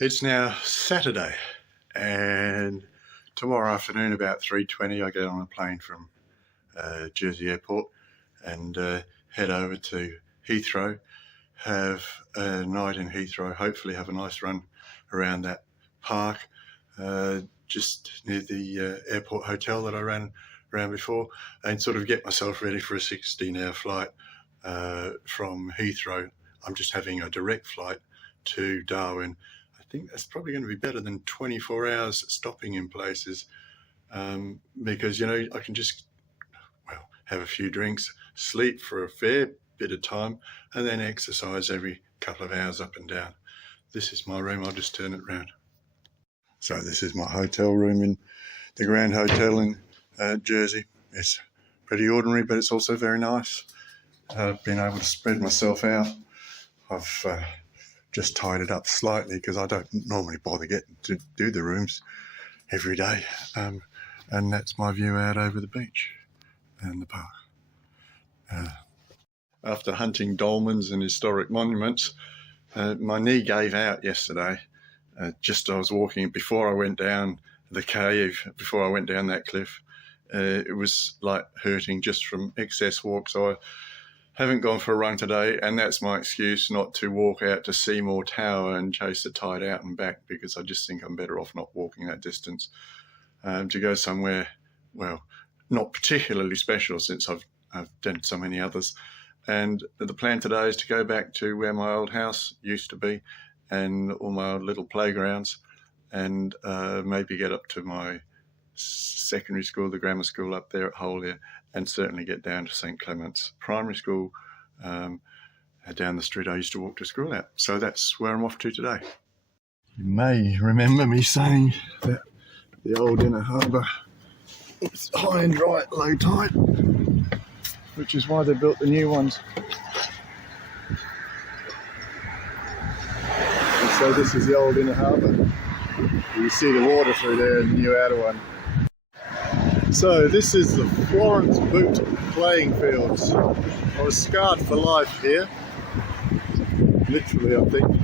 It's now Saturday, and tomorrow afternoon about 3:20 I get on a plane from Jersey Airport and head over to Heathrow, have a night in Heathrow, hopefully have a nice run around that park just near the airport hotel that I ran around before, and sort of get myself ready for a 16-hour flight from Heathrow. I'm just having a direct flight to Darwin. I think that's probably going to be better than 24 hours stopping in places, because, you know, I can just, well, have a few drinks, sleep for a fair bit of time, and then exercise every couple of hours up and down. This is my room. I'll just turn it around. So this is my hotel room in the Grand Hotel in Jersey. It's pretty ordinary, but it's also very nice. I've been able to spread myself out. I've just tied it up slightly because I don't normally bother getting to do the rooms every day. And that's my view out over the beach and the park. After hunting dolmens and historic monuments, my knee gave out yesterday. Just I was walking, before I went down the cave, before I went down that cliff, it was like hurting just from excess walk. So I haven't gone for a run today, and that's my excuse not to walk out to Seymour Tower and chase the tide out and back, because I just think I'm better off not walking that distance, to go somewhere, well, not particularly special, since I've done so many others. And the plan today is to go back to where my old house used to be and all my old little playgrounds, and maybe get up to my secondary school, the grammar school up there at Holyer, and certainly get down to St Clements Primary School, down the street I used to walk to school at. So that's where I'm off to today. You may remember me saying that the old inner harbour was high and dry at low tide, which is why they built the new ones. And so this is the old inner harbour. You see the water through there in the new outer one. So this is the Florence Boot playing fields. I was scarred for life here, literally, I think.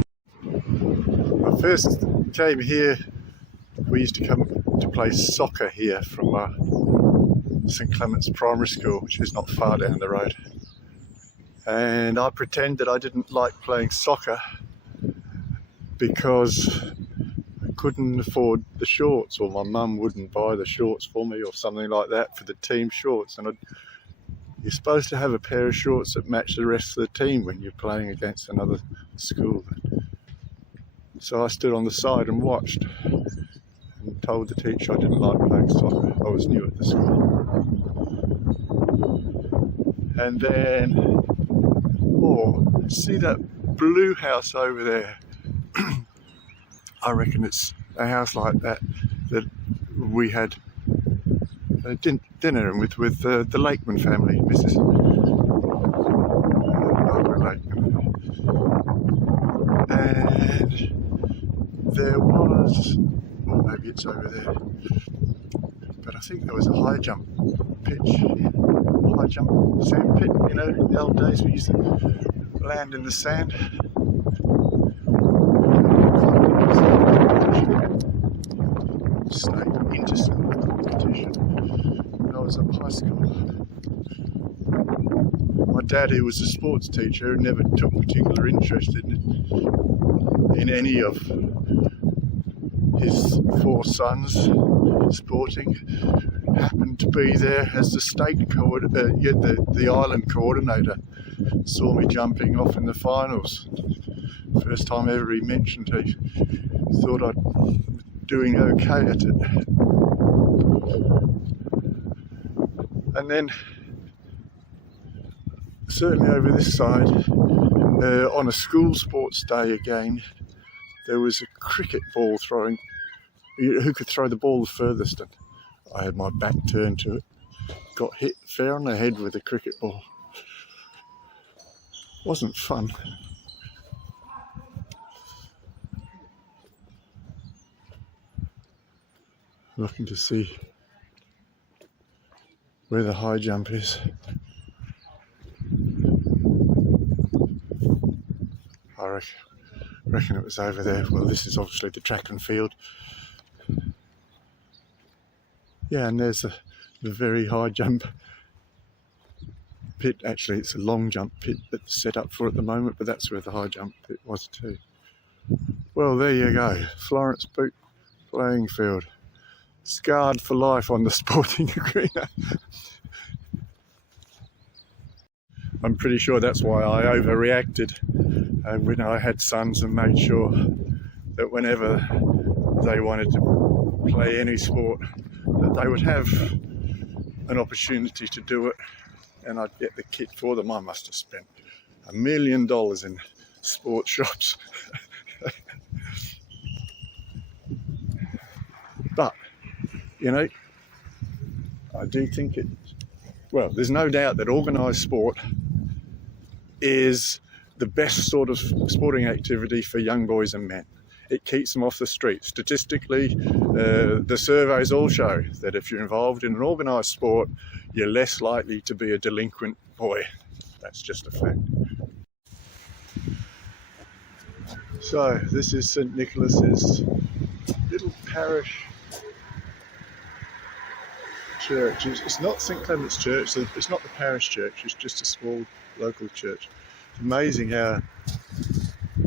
I first came here, we used to come to play soccer here from St Clements Primary School, which is not far down the road. And I pretended I didn't like playing soccer because I couldn't afford the shorts, or my mum wouldn't buy the shorts for me or something like that for the team shorts. And you're supposed to have a pair of shorts that match the rest of the team when you're playing against another school. So I stood on the side and watched and told the teacher I didn't like playing soccer. I was new at the school. And then, oh, see that blue house over there? I reckon it's a house like that we had dinner with the Lakeman family, Mrs. Barbara Lakeman. And there was, or maybe it's over there, but I think there was a high jump pitch here, high jump sand pit. You know, in the old days we used to land in the sand. State interstate competition when I was at high school. My dad, who was a sports teacher, never took particular interest in any of his 4 sons sporting, happened to be there as the state the island coordinator. Saw me jumping off in the finals. First time ever he mentioned he thought I'd doing okay at it. And then certainly over this side, on a school sports day again, there was a cricket ball throwing, who could throw the ball the furthest, and I had my back turned to it, got hit fair on the head with a cricket ball. Wasn't fun. Looking to see where the high jump is. I reckon it was over there. Well, this is obviously the track and field. Yeah, and there's the very high jump pit. Actually, it's a long jump pit that's set up for at the moment, but that's where the high jump pit was too. Well, there you go. Florence Boot playing field. Scarred for life on the sporting arena. I'm pretty sure that's why I overreacted when I had sons and made sure that whenever they wanted to play any sport, that they would have an opportunity to do it, and I'd get the kit for them. I must have spent $1 million in sports shops. But, you know, I do think well, there's no doubt that organised sport is the best sort of sporting activity for young boys and men. It keeps them off the street. Statistically, the surveys all show that if you're involved in an organised sport, you're less likely to be a delinquent boy. That's just a fact. So this is St Nicholas's little parish church. It's not St Clements Church, it's not the parish church, it's just a small local church. It's amazing how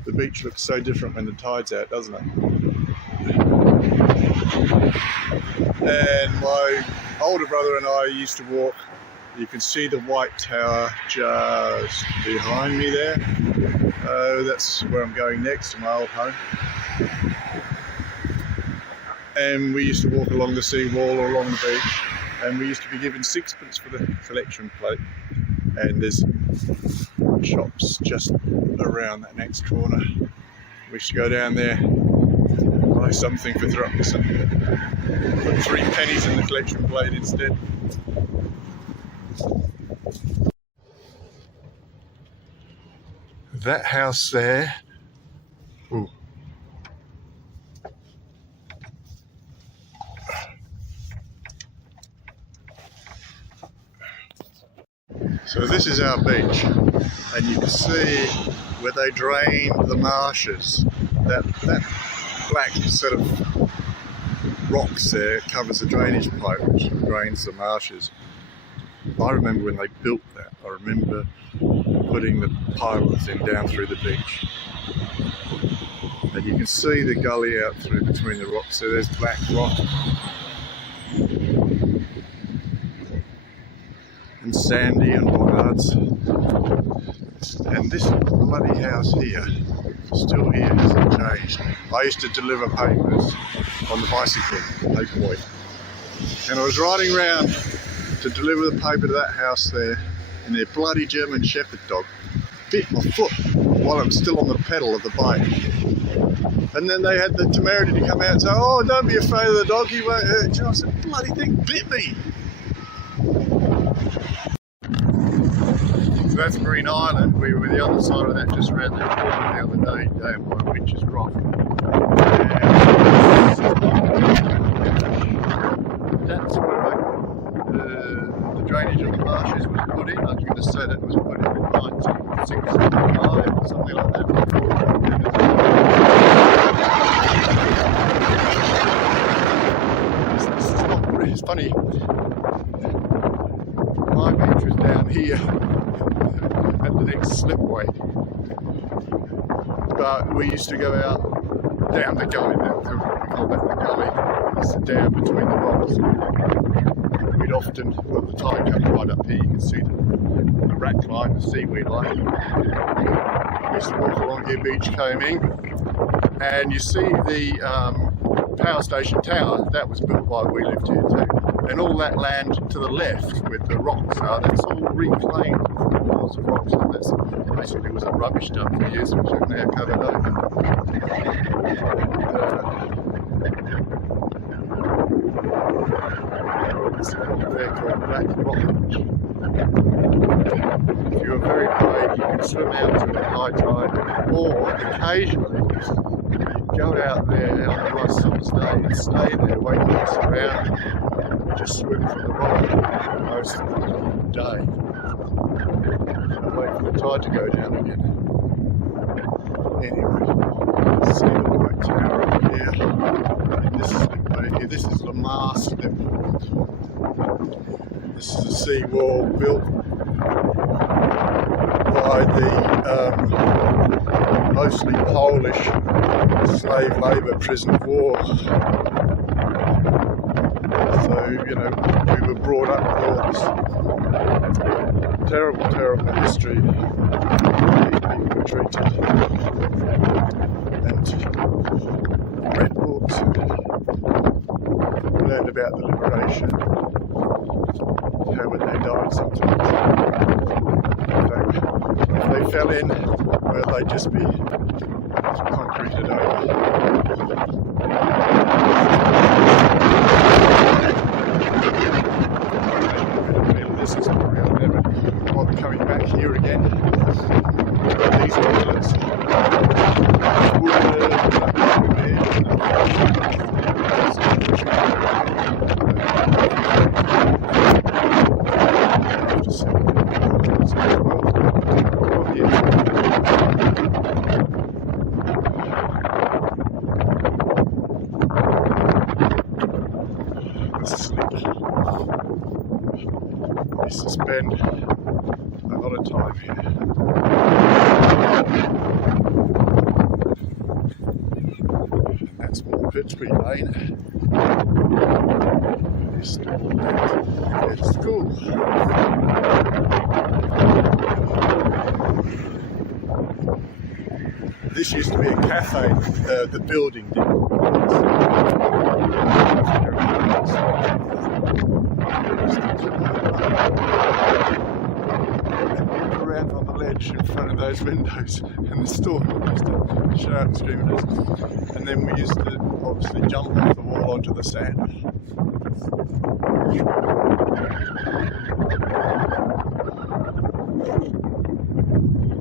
the beach looks so different when the tide's out, doesn't it? And my older brother and I used to walk. You can see the white tower just behind me there. That's where I'm going next, to my old home. And we used to walk along the seawall or along the beach, and we used to be given sixpence for the collection plate. And there's shops just around that next corner. We used to go down there, buy something for threepence, and put 3 pennies in the collection plate instead. That house there, ooh. So this is our beach, and you can see where they drain the marshes. That black sort of rocks there covers the drainage pipe which drains the marshes. I remember when they built that. I remember putting the pylons in down through the beach. And you can see the gully out through between the rocks. So there's black rock and sandy and bollards. And this bloody house here, still here, hasn't changed. I used to deliver papers on the bicycle, paperboy. And I was riding around to deliver the paper to that house there, and their bloody German Shepherd dog bit my foot while I'm still on the pedal of the bike. And then they had the temerity to come out and say, "Oh, don't be afraid of the dog, he won't hurt you." I said, "Bloody thing bit me." So that's Marine Island. We were the other side of that, just around the corner the other day, down by Witch's Rock. And that's where the drainage of the marshes was put in. I was going to say that it was put in 1965 or something like that. It's funny. My beach was down here at the next slipway, but we used to go out down the gully. We call that the gully. It's down between the rocks. We'd often, well, the tide comes right up here. You can see the rack line, the seaweed line. We used to walk along here, beach combing, and you see the power station tower. That was built while we lived here too. And all that land to the left with the rocks are, that's all reclaimed piles of rocks, and that's basically was a rubbish dump for years, which have now covered over. There's a rock there called Black Rock. If you're very brave, you can swim out to it at high tide, or occasionally you go out there on a nice summer's day and stay there waiting to surround, just swim from the rock most of the day and wait for the tide to go down again. Anyway. See the white tower up here. This is the way here. This is the mast. This is a seawall built by the mostly Polish slave labour prison of war. So, you know, we were brought up with all this terrible, terrible history. These people were treated, and read books, learned about the liberation, how when they died sometimes, if they fell in, well, they'd just be concreted over. This is not real, never bother coming back here again. These toilets. I used to spend a lot of time here. That's more Pittsburgh Lane. It's cool. This used to be a cafe, the building did. Around on the ledge in front of those windows, and the storm used to shout and scream at us. And then we used to obviously jump off the wall onto the sand.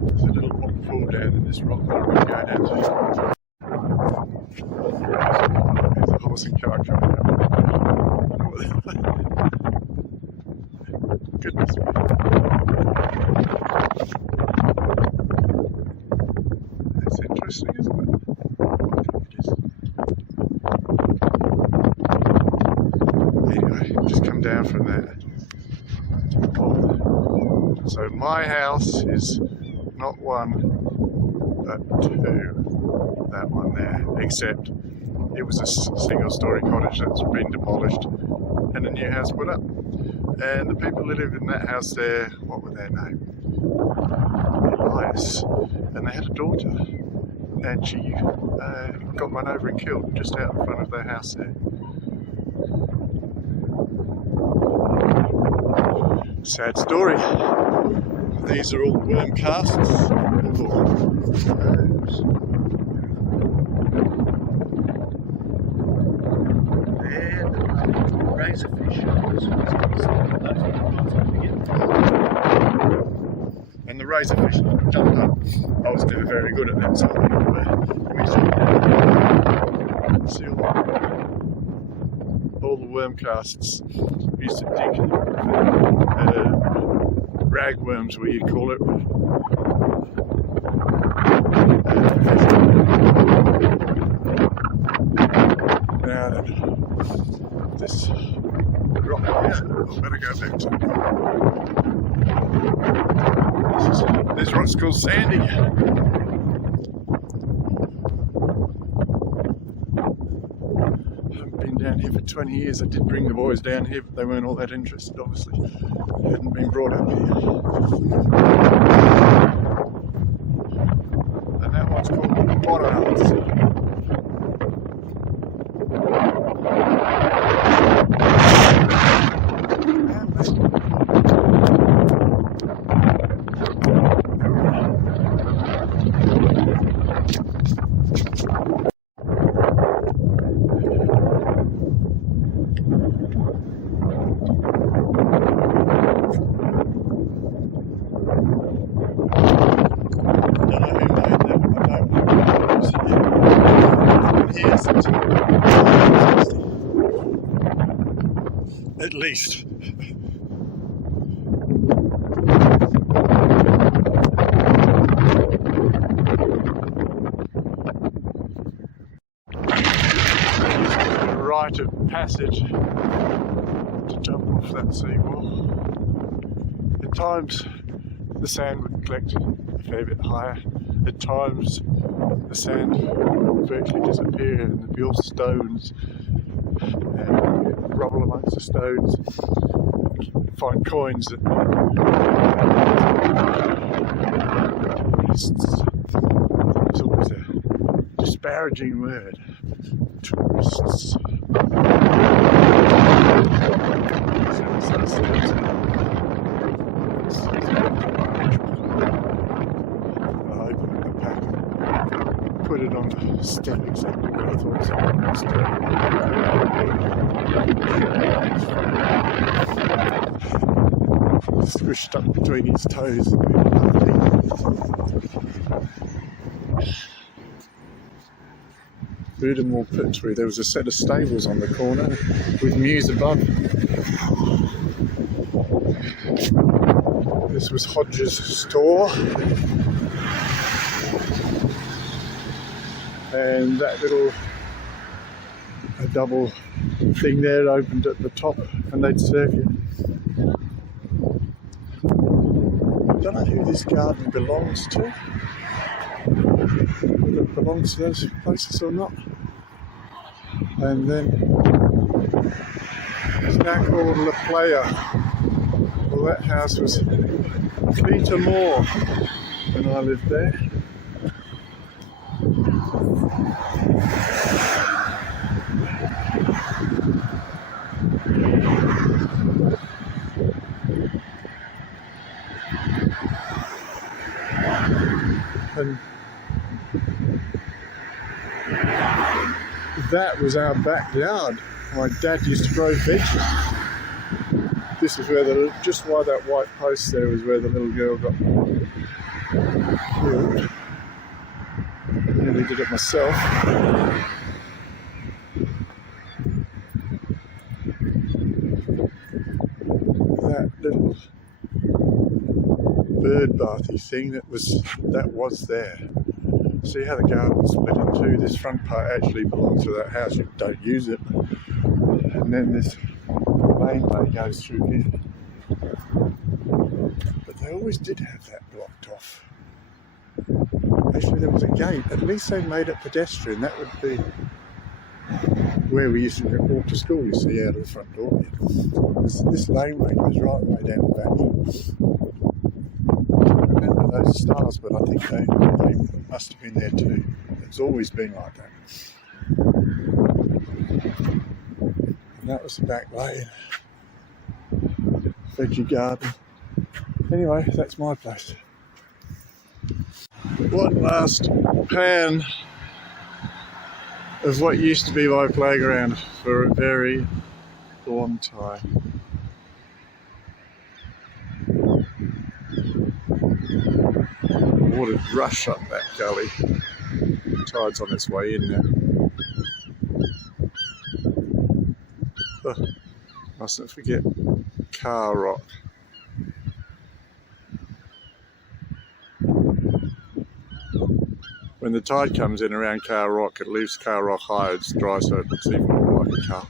There's a little pool down in this rock that we go down to. There's a horse and cart coming up. Goodness me. That's interesting, isn't it? Anyway, just come down from there. So my house is not one, but two. That one there, except it was a single-story cottage that's been demolished and a new house put up. And the people who lived in that house there, what were their name? Elias. And they had a daughter, and she got run over and killed just out in front of their house there. Sad story. These are all the worm casts. Razorfish. And the razorfish jumped up. I was never very good at that, so we see all the worm casts. We used to dig ragworms, we call it. Now then, this rock here, I better go back to this rock's called Sandy. I haven't been down here for 20 years. I did bring the boys down here, but they weren't all that interested, obviously. They hadn't been brought up here. And that one's called Waterhouse. At least. rite of passage to jump off that seawall. At times the sand would collect a fair bit higher. At times the sand would virtually disappear and there'd be all stones and rubble amongst the stones. You'd find coins that it's always a disparaging word. Tourists. Put it on the step exactly where I thought someone was doing. Squished up between his toes. Beautiful put through. There was a set of stables on the corner with mews above. This was Hodge's store. And that little double thing there opened at the top and they'd serve you. I don't know who this garden belongs to, whether it belongs to those places or not. And then it's now called La Playa. Well, that house was Cleator when I lived there. And that was our backyard. My dad used to grow veggies. This is where just by that white post there was where the little girl got killed. I nearly did it myself. That little bird bathy thing that was there. See how the garden's split in two? This front part actually belongs to that house. You don't use it. And then this laneway goes through here. But they always did have that blocked off. Actually, there was a gate. At least they made it pedestrian. That would be where we used to walk to school, you see, out of the front door here. This laneway goes right the way down the back. Those stars, but I think they must have been there too. It's always been like that. And that was the back lane. Veggie garden. Anyway, that's my place. One last pan of what used to be my playground for a very long time. Water'd rush up that gully. The tide's on its way in now. Oh, mustn't forget Car Rock. When the tide comes in around Car Rock, it leaves Car Rock high, it's dry, so it looks even more like a car.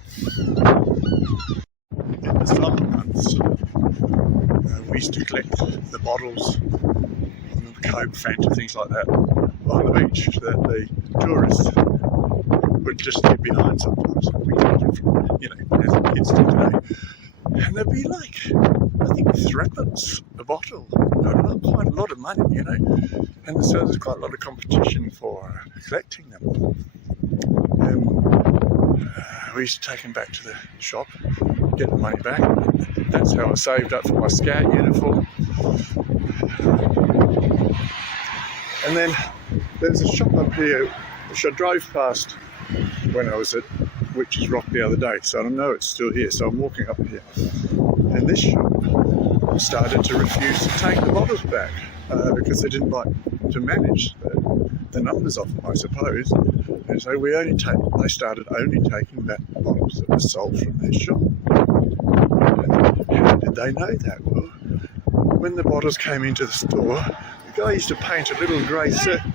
In the summer months, we used to collect the bottles, Coke, Fanta, things like that on the beach that the tourists would just leave behind sometimes. We got them from, as the kids do today. And they'd be like, I think, threepence a bottle. Quite a lot of money, And so there's quite a lot of competition for collecting them. We used to take them back to the shop, get the money back. That's how I saved up for my scout uniform. And then there's a shop up here which I drove past when I was at Witch's Rock the other day, so I know it's still here, so I'm walking up here. And this shop started to refuse to take the bottles back because they didn't like to manage the numbers of them, I suppose. And so they started only taking back the bottles that were sold from their shop. And how did they know that? Well, when the bottles came into the store, the guy used to paint a little grey circle.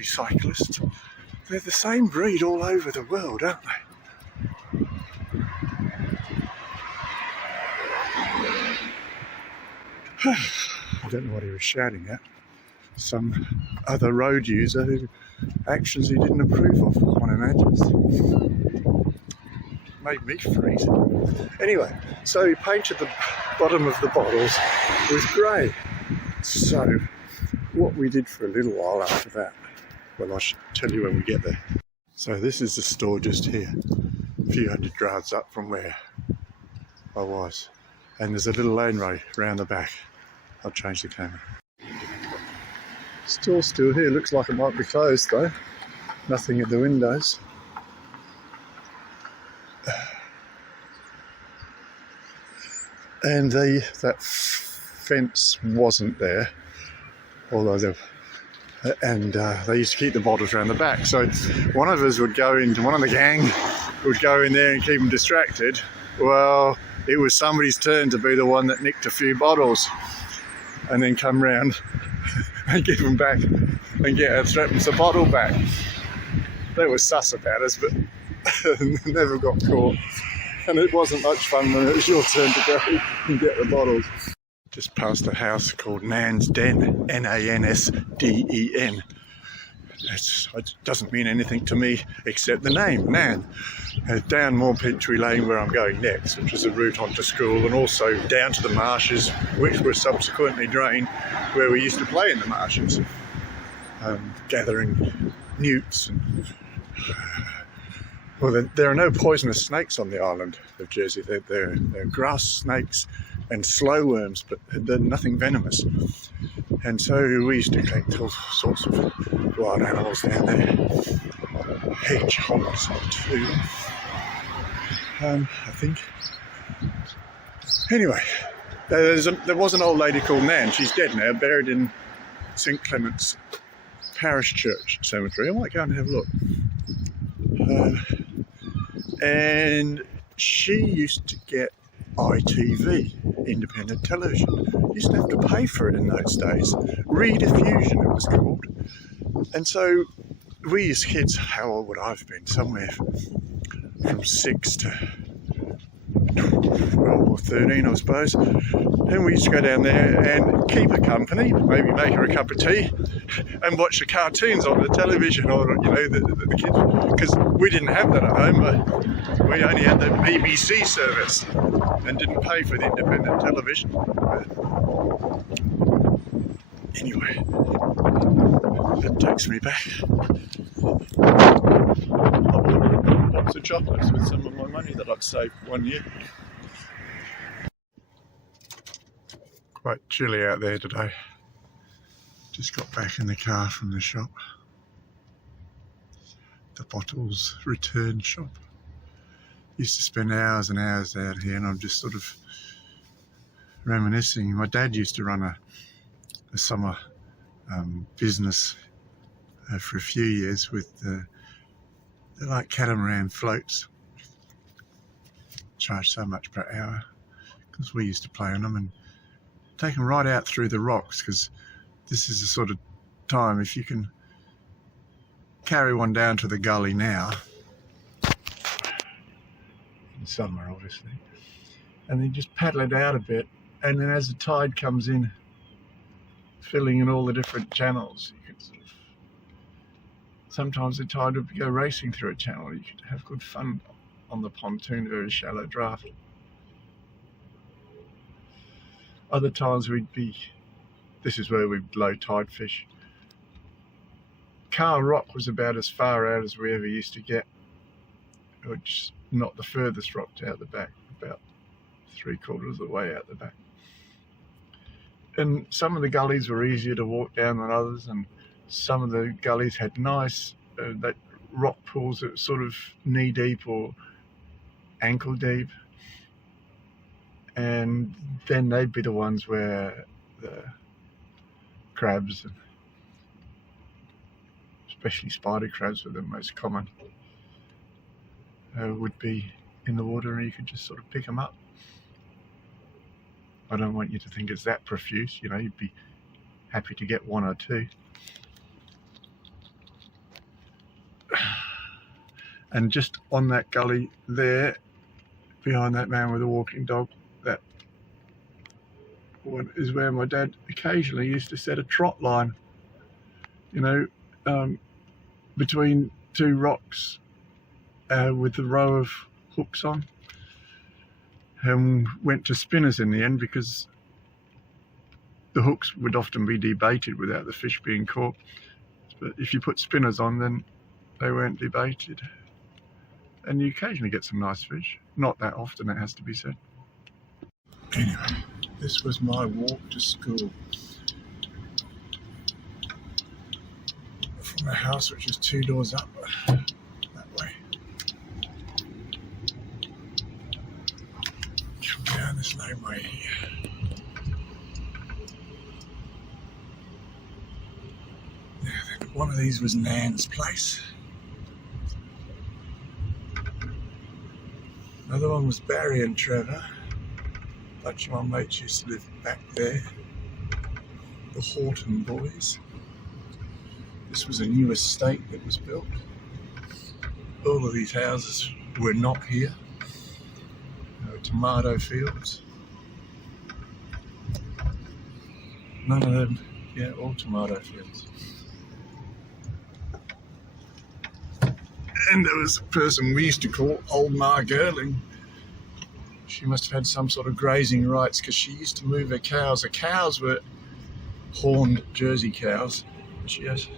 happy cyclists. They're the same breed all over the world, aren't they? I don't know what he was shouting at. Some other road user who actions he didn't approve of, one imagines. Made me freeze. Anyway, so he painted the bottom of the bottles with grey. So what we did for a little while after that, well, I should tell you when we get there. So this is the store just here, a few hundred yards up from where I was. And there's a little lane road round the back. I'll change the camera. Store's still here, looks like it might be closed though. Nothing at the windows. And that fence wasn't there, although they used to keep the bottles around the back. So one of us would go into, one of the gang would go in there and keep them distracted. Well, it was somebody's turn to be the one that nicked a few bottles and then come round and give them back and get a bottle back. They were sus about us, but never got caught. And it wasn't much fun when it was your turn to go and get the bottles. Just past a house called Nan's Den, Nansden. It doesn't mean anything to me except the name, Nan. Down More Pintry Lane where I'm going next, which is a route onto school, and also down to the marshes, which were subsequently drained, where we used to play in the marshes, gathering newts. And well, there are no poisonous snakes on the island of Jersey. They're grass snakes and slow worms, but they're nothing venomous. And so we used to collect all sorts of wild animals down there. Hedgehogs too, I think. Anyway, there was an old lady called Nan. She's dead now, buried in St Clements Parish Church Cemetery. I might go and have a look. And she used to get ITV, independent television. You used to have to pay for it in those days. Rediffusion, it was called. And so we as kids, how old would I have been? Somewhere from 6 to 12 or 13, I suppose. And we used to go down there and keep her company, maybe make her a cup of tea, and watch the cartoons on the television, or the kids, because we didn't have that at home. We only had the BBC service and didn't pay for the independent television. Anyway, that takes me back. I bought a box of chocolates with some of my money that I'd saved one year. Quite chilly out there today. Just got back in the car from the shop. The bottles return shop. Used to spend hours and hours out here, and I'm just sort of reminiscing. My dad used to run a summer business for a few years with they're like catamaran floats. Charged so much per hour because we used to play on them and take them right out through the rocks, because this is the sort of time, if you can carry one down to the gully now, in summer obviously, and then just paddle it out a bit, and then as the tide comes in, filling in all the different channels, you could sort of, sometimes the tide would go racing through a channel. You could have good fun on the pontoon, very shallow draft. Other times this is where we'd low tide fish. Carl Rock was about as far out as we ever used to get, which not the furthest rock out the back, about 3/4 of the way out the back. And some of the gullies were easier to walk down than others, and some of the gullies had nice that rock pools that were sort of knee deep or ankle deep. And then they'd be the ones where the crabs, and especially spider crabs were the most common, would be in the water, and you could just sort of pick them up. I don't want you to think it's that profuse, you'd be happy to get one or two. And just on that gully there, behind that man with a walking dog, that one is where my dad occasionally used to set a trot line, you know, between two rocks with the row of hooks on, and went to spinners in the end because the hooks would often be debaited without the fish being caught. But if you put spinners on, then they weren't debaited. And you occasionally get some nice fish. Not that often, it has to be said. Anyway, this was my walk to school. From the house, which is 2 doors up that way. Come down this laneway here. Now then, one of these was Nan's place. Another one was Barry and Trevor. A bunch of my mates used to live back there. The Horton boys. This was a new estate that was built. All of these houses were not here. They were tomato fields. None of them, yeah, all tomato fields. And there was a person we used to call Old Ma Gerling. She must have had some sort of grazing rights because she used to move her cows. The cows were horned Jersey cows. She has.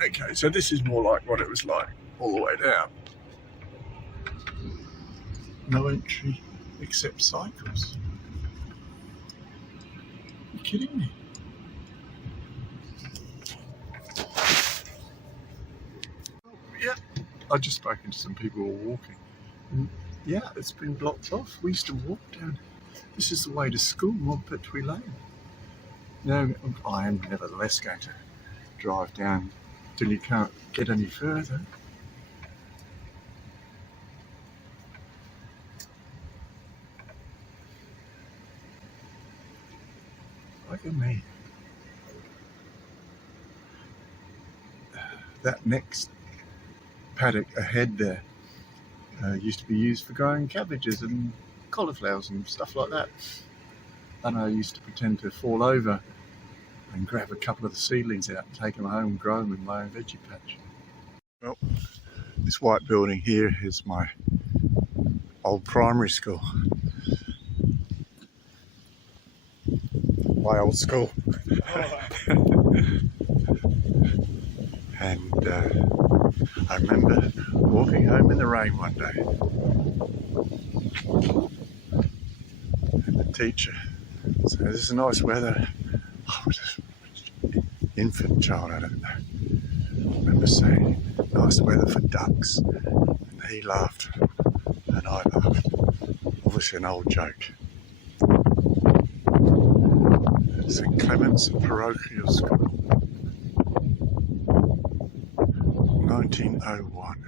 Okay, so this is more like what it was like all the way down. No entry except cycles. Are you kidding me? Yeah, I've just spoken to some people who are walking. And yeah, it's been blocked off. We used to walk down. This is the way to school, Montpertuis Lane. Now, I am nevertheless going to drive down till you can't get any further. Look at me. That next paddock ahead there used to be used for growing cabbages and cauliflowers and stuff like that. And I used to pretend to fall over and grab a couple of the seedlings out and take them home and grow them in my own veggie patch. Well, this white building here is my old primary school. My old school. And I remember walking home in the rain one day. And the teacher said, "This is nice weather." I was an infant child, I don't know. I remember saying, "Nice weather for ducks." And he laughed, and I laughed. Obviously an old joke. St. Clements Parochial School, 1901.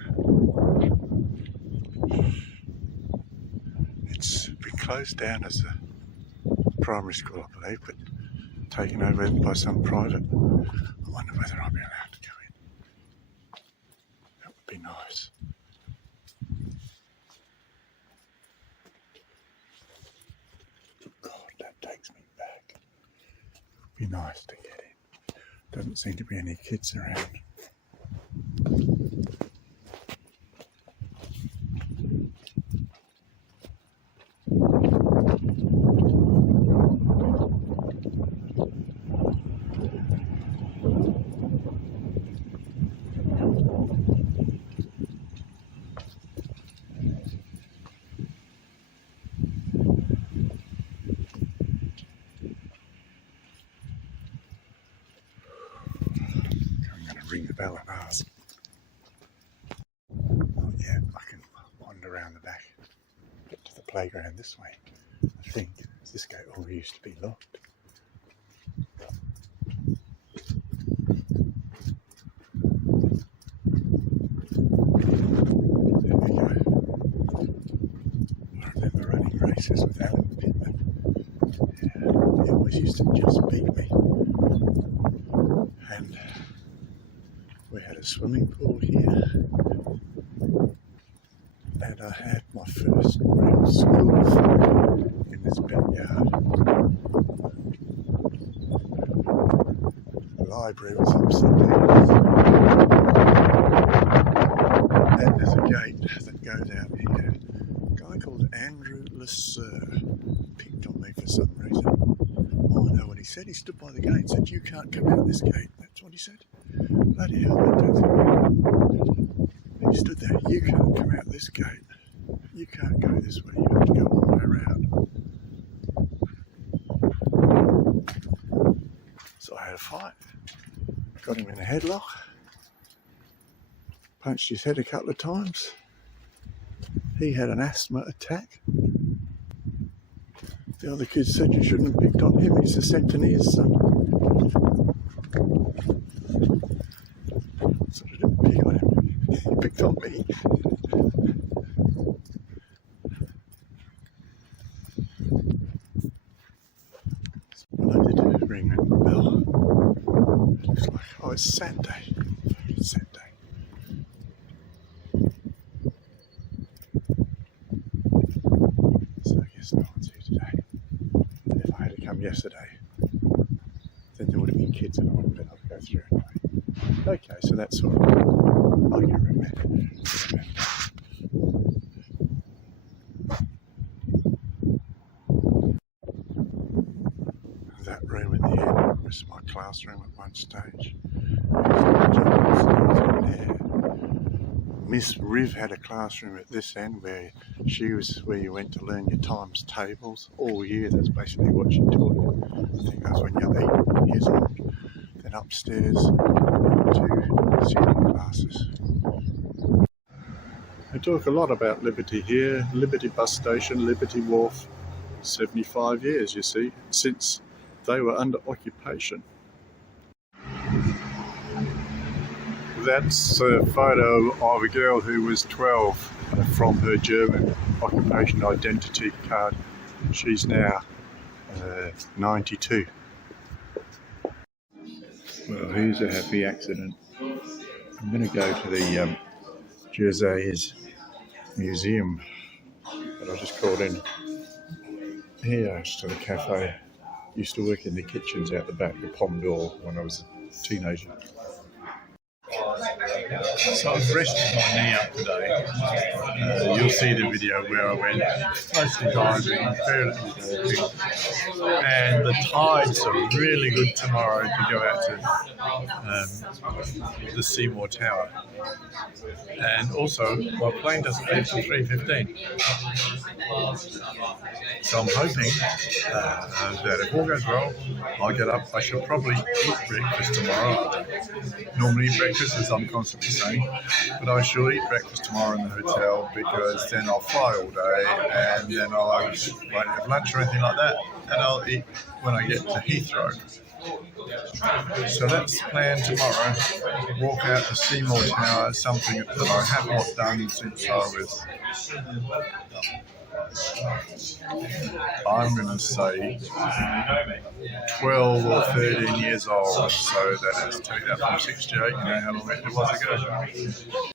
It's been closed down as a primary school, I believe, but taken over by some private. I wonder whether I'll be allowed to go in. That would be nice. God, that takes me back. It would be nice to get in. Doesn't seem to be any kids around. Ring the bell and ask. Oh, yeah, I can wander around the back, get to the playground this way. I think this gate all used to be locked. There we go. I remember running races with Alan Pittman. Yeah, he always used to just beat me. And swimming pool here, and I had my first real school photo in this backyard. The library was upside down, and there's a gate that goes out here. A guy called Andrew Lasser picked on me for some reason. Oh, I know what he said. He stood by the gate and said, "You can't come out this gate." That's what he said. Bloody hell, that does. He stood there. "You can't come out this gate. You can't go this way. You have to go all the way around." So I had a fight. Got him in a headlock. Punched his head a couple of times. He had an asthma attack. The other kids said you shouldn't have picked on him. He's a centennial's son. So I didn't pick on him. He picked on me. But I did ring the bell. It looks like, oh, it's Saturday. It's Saturday. So I guess no one's here today. If I had to come yesterday, then there would have been kids and I wouldn't have been able to go through anyway. Okay, so that's all right. I can remember. That room at the end was my classroom at one stage. Miss Riv had a classroom at this end where she was where you went to learn your times tables all year. That's basically what she taught you. I think that's when you're 8 years old. Then upstairs to senior classes. I talk a lot about Liberty here. Liberty bus station, Liberty Wharf. 75 years, you see, since they were under occupation. That's a photo of a girl who was 12 from her German occupation identity card. She's now 92. Well, here's a happy accident. I'm going to go to the Jersey's museum that I just called in. Here to the cafe. Used to work in the kitchens out the back, the Pomme d'Or, when I was a teenager. So I've rested my knee up today. You'll see the video where I went mostly diving, very little walking. And the tides are really good tomorrow to go out to the Seymour Tower. And also, my plane doesn't leave till 3:15. So I'm hoping that if all goes well, I'll get up. I shall probably eat breakfast tomorrow. Normally eat breakfast, as I'm constantly saying, but I shall eat breakfast tomorrow in the hotel because then I'll fly all day and then I won't have lunch or anything like that, and I'll eat when I get to Heathrow. So that's the plan tomorrow. Walk out to Seymour Tower, something that I have not done since I was, I'm going to say 12 or 13 years old. So that has to take that from 68, you know how long it was ago.